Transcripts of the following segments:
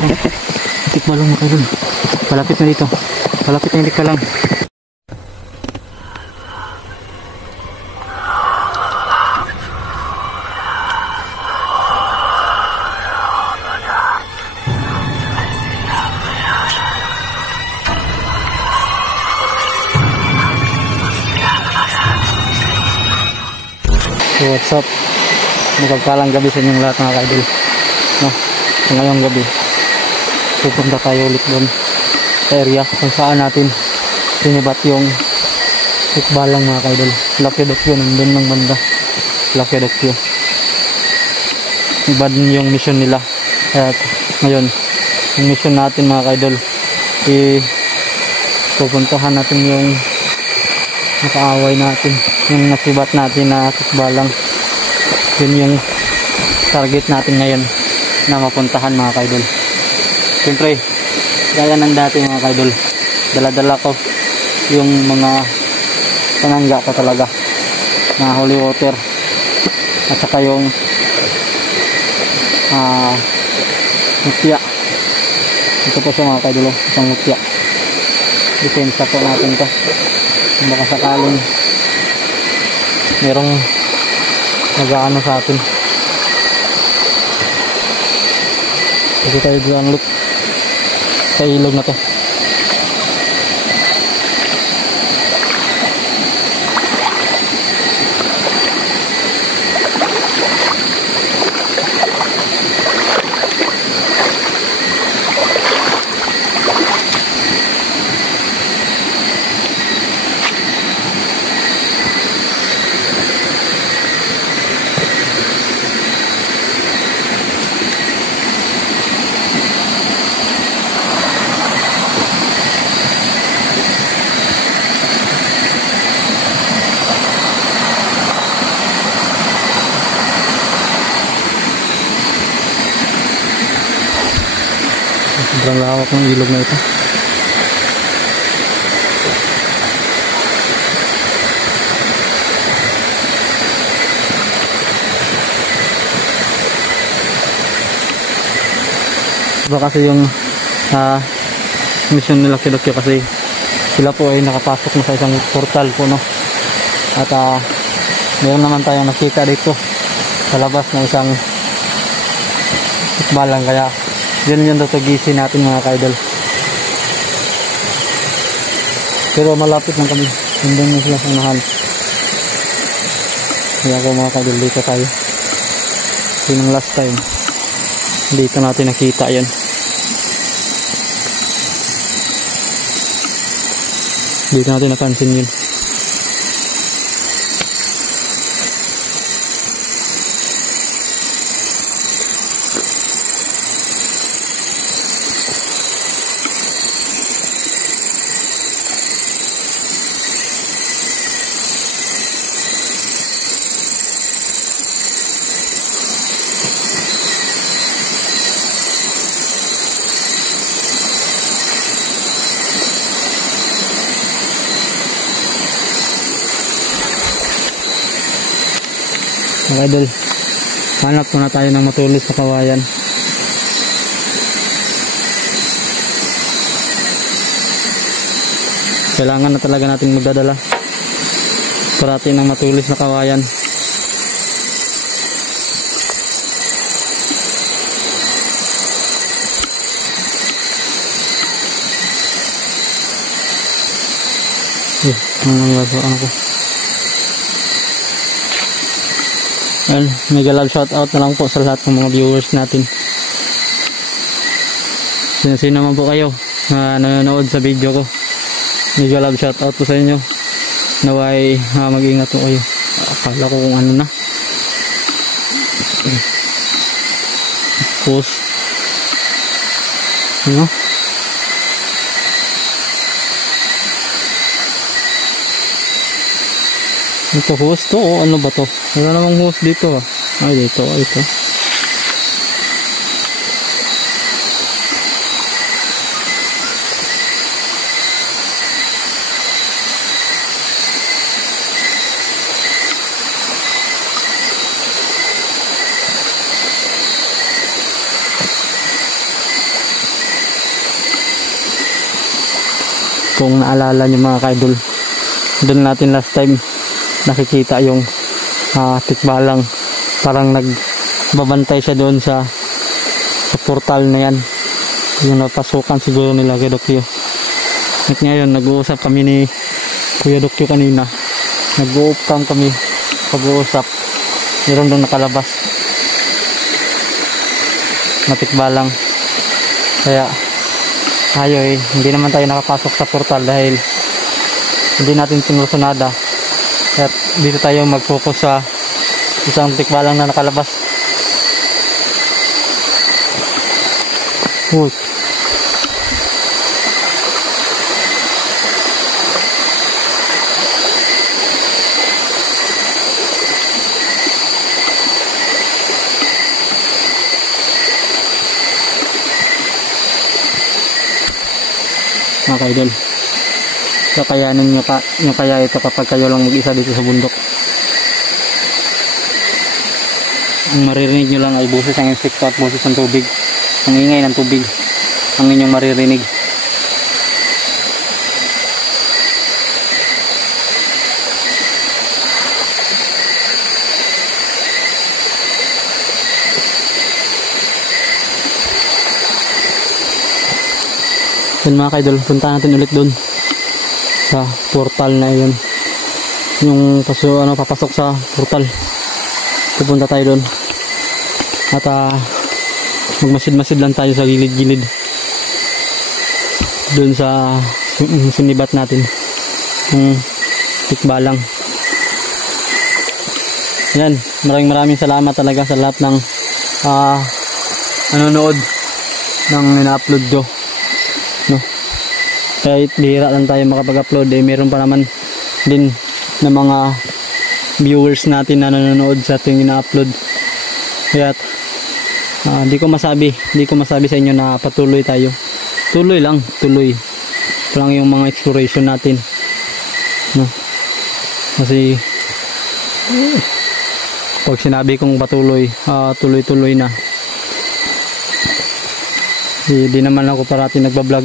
Itik balong mga idol. Malapit na dito. Malapit na itik pa lang. So what's up? Magpagpalang gabi sa inyong lahat mga ka-idol, no? So ngayong gabi pupunta tayo ulit doon sa area kung saan natin sinibat yung ikbalang mga ka-idol. Lakidokyo, nandun ng banda. Lakidokyo, iba din yung mission nila. At ngayon yung mission natin mga ka-idol, pupuntahan natin yung nakaaway natin, yung nasibat natin na tikbalang. Yun yung target natin ngayon na mapuntahan mga kaidol. Siyempre gaya ng dati mga kaidol, dala-dala ko yung mga panangga ko talaga na holy water at saka yung mutya. Ito po siya mga kaidol, isang mutya. Depensa po natin to baka sakaling merong nag-aano sa atin. Kasi tayo dyan look sa ilog na to. Sobrang lawak ng ilog na ito. Iba kasi yung mission nila Lakidokyo kasi sila po ay nakapasok na sa isang portal po, no? At meron naman tayong nakita dito sa labas na isang ikbalang, kaya yun yung tatagisin natin mga ka-idol. Pero malapit lang kami, hindi na sila sa mahal. Kaya ako mga ka-idol, dito tayo. Yun ang last time dito natin nakita yan. Dito natin napansin yun. Mga idol, hanap muna tayo ng matulis sa kawayan. Kailangan na talaga natin magdadala parati ng matulis na kawayan. Ano ko? Well, mega love shout out na lang po sa lahat ng mga viewers natin. Sino naman po kayo na nanonood sa video ko, mega love shout out po sa inyo. Naway mag-ingat po kayo. Akala ko kung ano na post ano. Ito host to o ano ba to? Wala namang host dito ah. Ay dito, ito. Kung naalala nyo mga kaidol, doon natin last time nakikita yung tikbalang parang nagbabantay siya doon sa portal na yan, yung napasukan siguro nila kay Dokyo. At ngayon nag-uusap kami ni Kuya Dokyo kanina, nag-uupang kami pag-uusap, meron doon nakalabas na tikbalang. Kaya hindi naman tayo nakapasok sa portal dahil hindi natin sinusunada. Kaya dito tayo mag-focus sa isang tikbalang na nakalabas. Mga kaidol, kakayanin nyo kaya ito kapag kayo lang mag-isa dito sa bundok. Ang maririnig nyo lang ay boses ng insekto at boses ng tubig, ang ingay ng tubig ang inyong maririnig. Yun mga kaidol, punta natin ulit doon sa portal na yun, yung papasok sa portal. Pupunta tayo doon at magmasid-masid lang tayo sa gilid-gilid doon sa sinibat natin yung tikbalang. Yan, maraming salamat talaga sa lahat ng nanonood ng ina-upload ko, no? Kahit bihira lang tayo makapag-upload, meron pa naman din na mga viewers natin na nanonood sa ating ina-upload. Kaya di ko masabi sa inyo na patuloy tayo. Tuloy. Ito lang yung mga exploration natin, no? Kasi pag sinabi kong patuloy, tuloy na. Di naman ako parati nagbablog,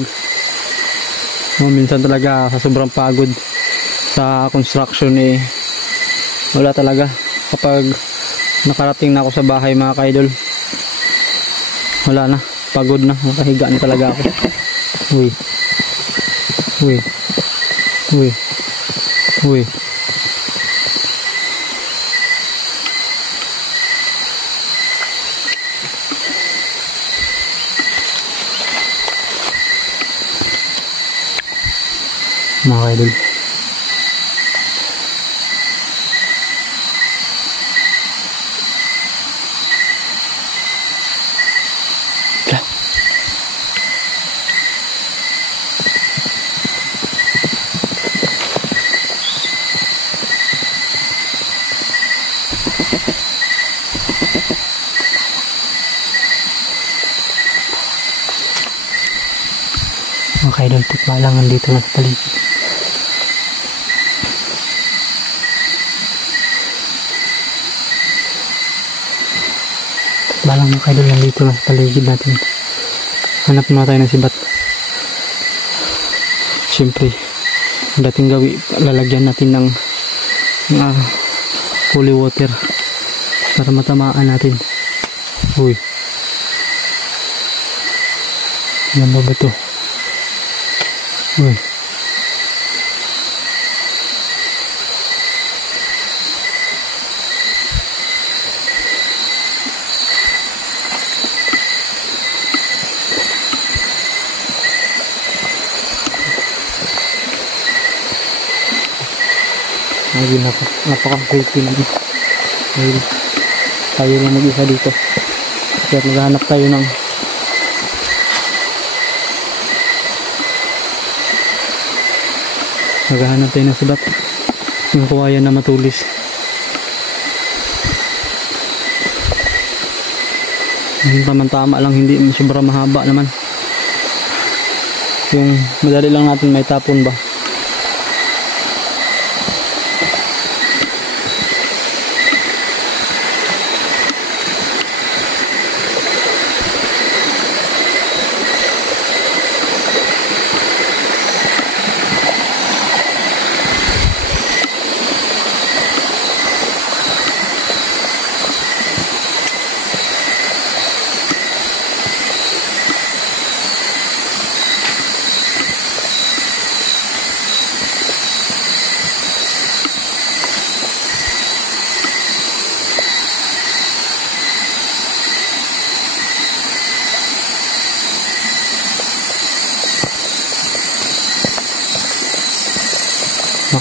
no? Minsan talaga sa sobrang pagod sa construction wala talaga. Kapag nakarating na ako sa bahay mga kaidol, wala na, pagod na, makahiga na talaga ako. Uy. Mga kaidol, tikbalang nandito na sa paligid. Tikbalang mga kaidol nandito na sa paligid natin. Hanap na tayo ng sibat. Siyempre, dating lalagyan natin ng holy water para matamaan natin. Yan ba ito? Napaka-creepy naman. Tayo lang mag-isa dito. Kaya maghanap tayo ng sibat, yung kawayan na matulis. Tama lang, hindi sobrang mahaba naman. Yung madali lang natin may tapon ba.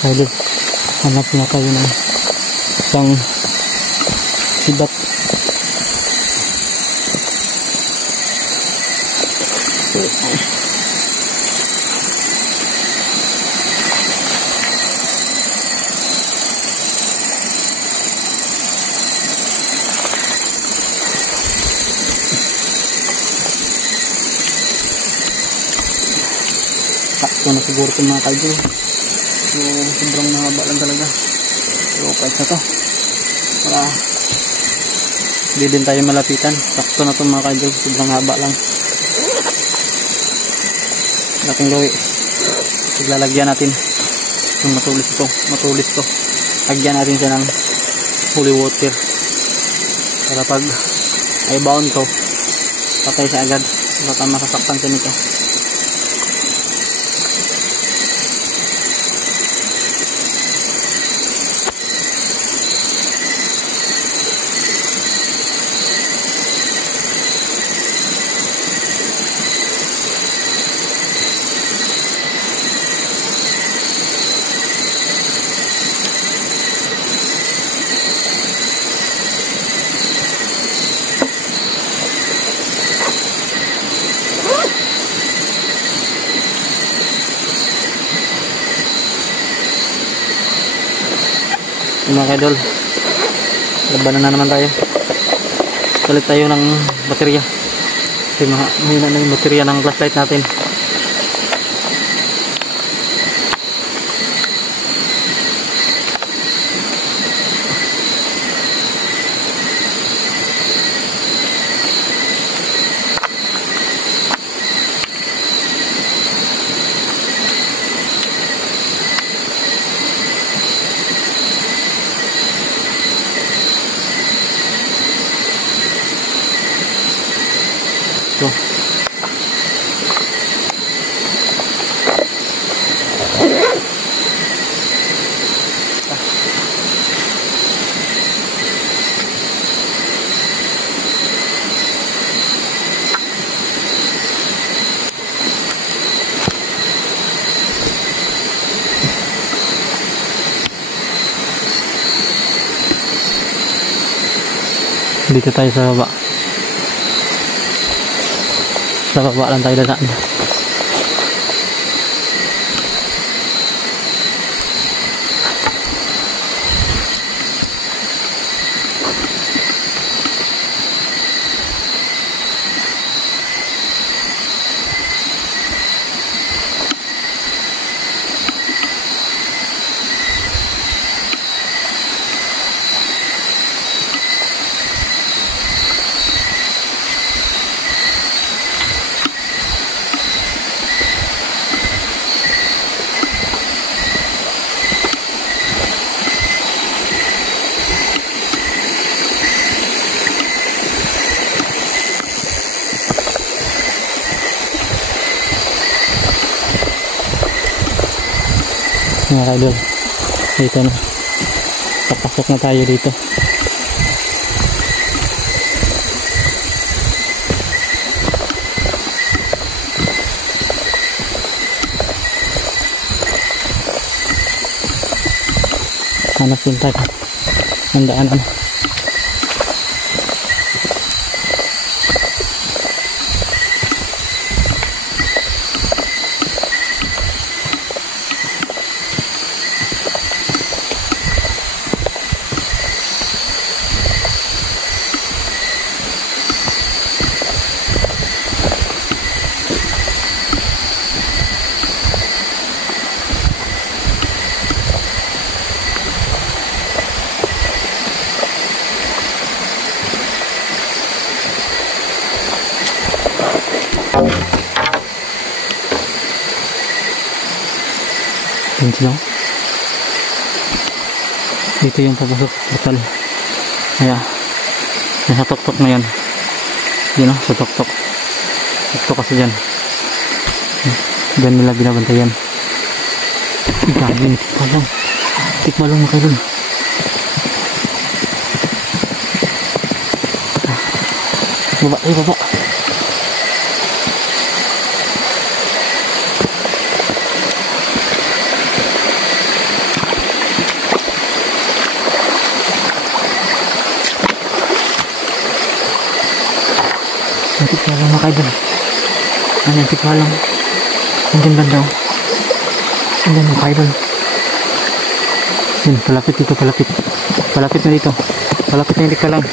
kaidol. Hanap na tayo ng isang sibat. Sakto na siguro ito mga kaidol. So sobrang mahaba lang talaga. So kahit na to para hindi din tayo malapitan. Sakto na ito mga kaidol. Sobrang haba lang. Nating gawin. Paglalagyan natin yung matulis to. Lagyan natin siya ng holy water para pag ay baon ko patay siya agad. Baka masasaktan siya nito. Mga kaidol, labanan na naman tayo. Palit tayo ng baterya kasi mahina na yung baterya ng flashlight natin. So, dito tayo sa baba. Sa baba lang tayo dadaan. Mga kaidol, dito na, papasok na tayo dito. Hanap din tayo ng daanan. Dito yung papasok portal. Kaya nasa tuktok na yan. Yun o, sa tuktok. Tuktok kasi dyan. Dyan nila binabantayan. Gabi, tikbalong. Tikbalong mga kaidol. Baba, baba. Antik pa lang mga kaidol. Antik pa lang. Andyan banda oh. Andyan mga kaidol. Yan, palapit dito, palapit. Palapit na dito. Palapit na dito lang.